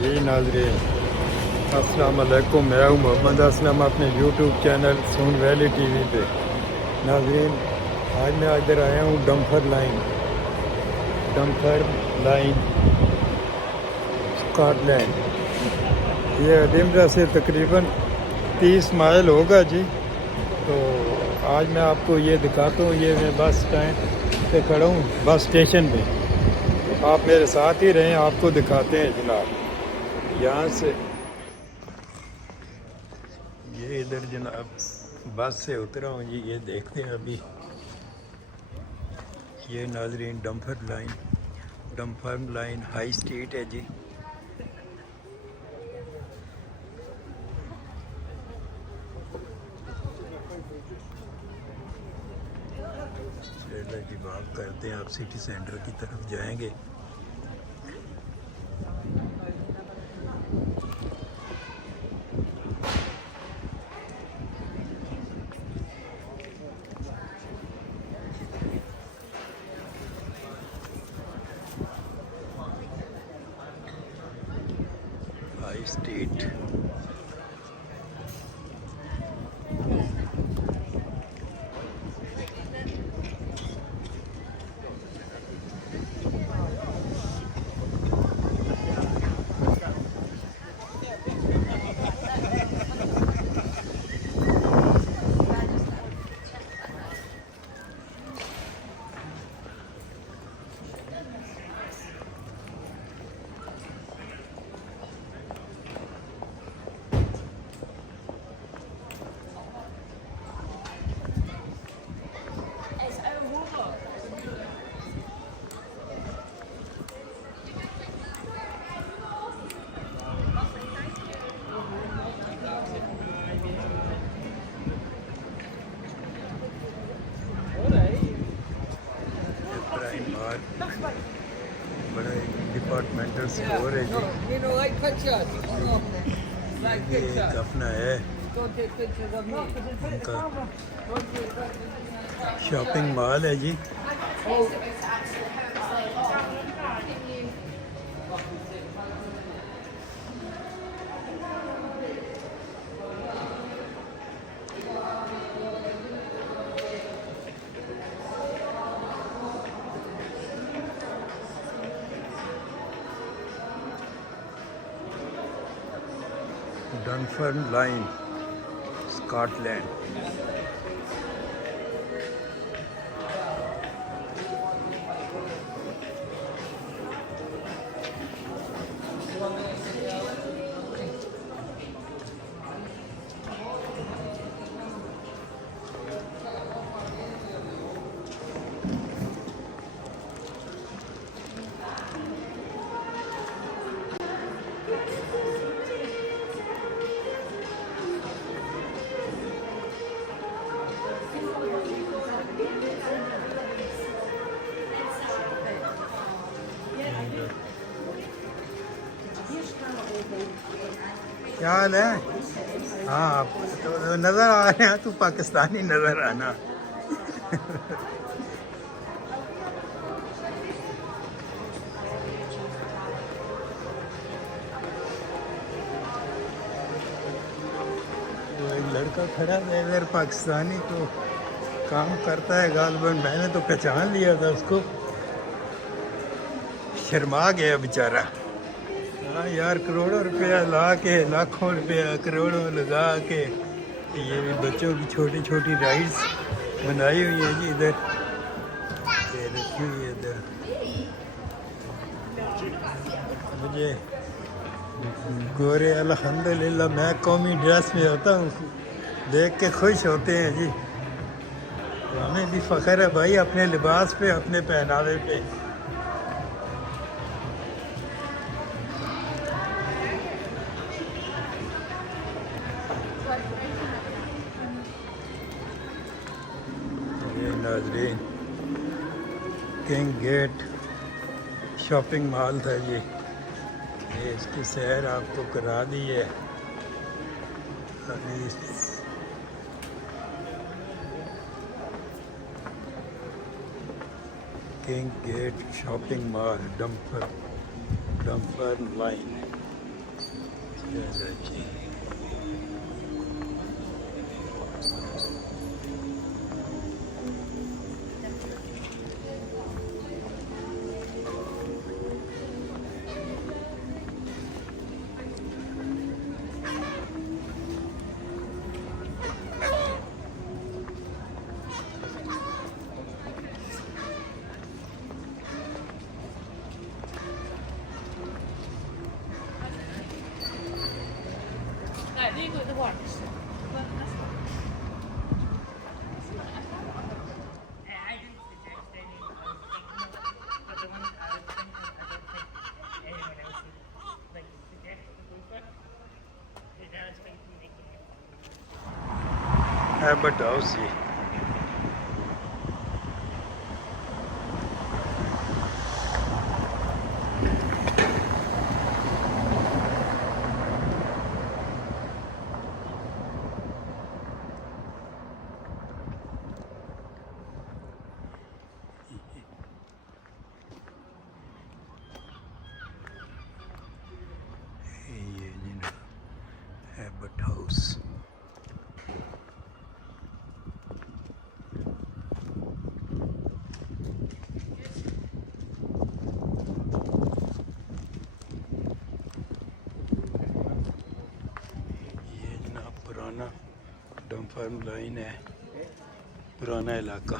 جی ناظرین السلام علیکم، میں ہوں محمد اسلم اپنے یوٹیوب چینل سون ویلی ٹی وی پہ۔ ناظرین آج میں ادھر آیا ہوں ڈمپر لائن اسکاٹ لینڈ۔ یہ ایڈنبرا سے تقریباً 30 مائل ہوگا جی۔ تو آج میں آپ کو یہ دکھاتا ہوں، یہ میں بس اسٹینڈ پہ کھڑا ہوں، بس اسٹیشن پہ۔ آپ میرے ساتھ ہی رہیں، آپ کو دکھاتے ہیں جناب۔ یہاں سے یہ ادھر جناب بس سے اترا ہوں جی، یہ دیکھتے ہیں ابھی۔ یہ ناظرین ڈمپر لائن ہائی اسٹریٹ ہے جی۔ چلو جی بات کرتے ہیں، آپ سٹی سینٹر کی طرف جائیں گے۔ ہائی اسٹریٹ بڑا ڈپارٹمنٹل اسٹور ہے جی۔ یہ ایک اپنا ہے ان کا شاپنگ مال ہے جی۔ ڈنفر لائن اسکاٹ لینڈ۔ کیا حال ہے؟ ہاں آپ تو نظر آ رہے ہیں، تو پاکستانی نظر آنا۔ تو ایک لڑکا کھڑا ہے ادھر پاکستانی، تو کام کرتا ہے غالباً، میں نے تو پہچان لیا تھا اس کو، شرما گیا بیچارہ۔ ہاں یار، کروڑوں روپیہ لا کے، لاکھوں روپیہ کروڑوں لگا کے یہ بھی بچوں کی چھوٹی چھوٹی رائڈس بنائی ہوئی ہیں جی ادھر، یہ رکھی ہوئی ہے ادھر۔ مجھے گورے الحمدللہ، میں قومی ڈریس میں ہوتا ہوں، دیکھ کے خوش ہوتے ہیں جی۔ ہمیں بھی فخر ہے بھائی اپنے لباس پہ، اپنے پہناوے پہ۔ یہ ناظرین کنگ گیٹ شاپنگ مال تھا جی، یہ اس کی سیر آپ کو کرا دی ہے ابھی۔ کنگ گیٹ شاپنگ مال ڈمپر لائن۔ چلو جی Abbott House جی یہ جناب ایبٹ ہاؤس پرانا ڈمفارم لائن ہے پرانا علاقہ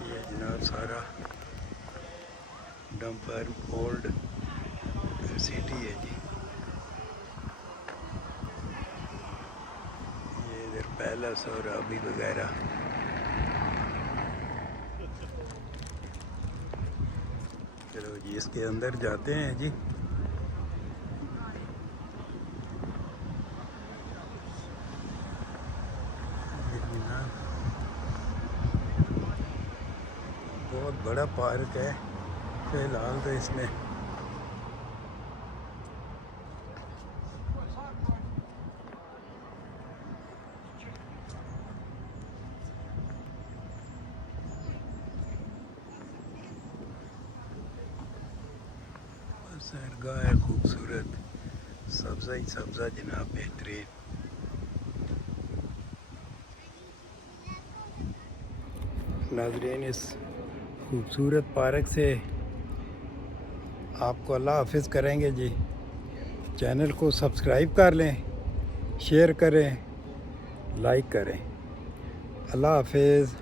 یہ جناب سارا ڈمفارم اولڈ سٹی ہے جی یہ ادھر پیلس اور آبی وغیرہ چلو جی اس کے اندر جاتے ہیں جی بہت بڑا پارک ہے فی الحال تو اس میں سیرگاہ ہے خوبصورت سبزہ ہی سبزہ جناب بہترین ناظرین اس خوبصورت پارک سے آپ کو اللہ حافظ کریں گے جی چینل کو سبسکرائب کر لیں شیئر کریں لائک کریں اللہ حافظ